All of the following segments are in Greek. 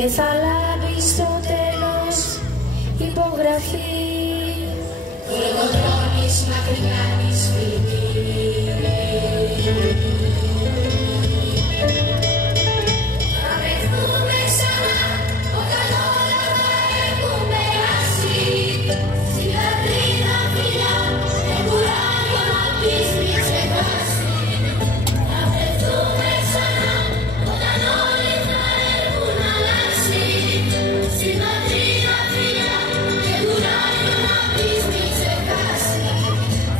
και θα λάβει στο τέλος υπογραφή. Του εργοδρόμης μακριά τη σπίτι. Θα βρεθούμε ξανά όταν όλα θα έχουν περάσει. Στη λατρείνα φιλιά δεν κουράγιο να πεις μη ξεχάσει. Θα βρεθούμε ξανά όταν όλοι θα έχουν αλλάξει. Στη λατρείνα φιλιά δεν κουράγιο να πεις μη ξεχάσει.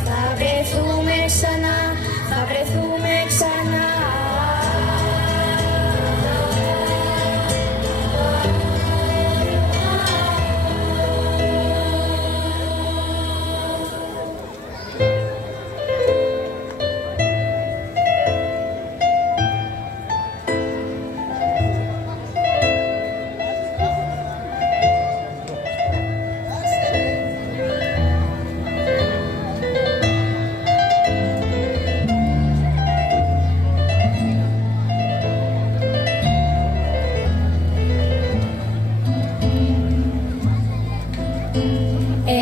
Θα βρεθούμε ξανά, θα βρεθούμε ξανά.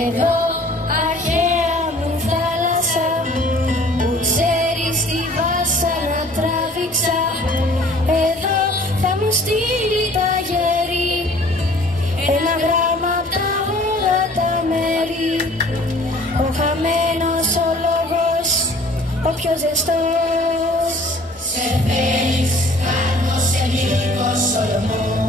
Εδώ αρχαία μου θάλασσα που ξέρεις τη βάσα να τράβηξα. Εδώ θα μου στείλει τα γέρι ένα γράμμα απ' τα όλα τα μέρη. Ο χαμένος ο λόγος, ο πιο ζεστός. Σε θέλεις κάνω σε λίγο Σολομό.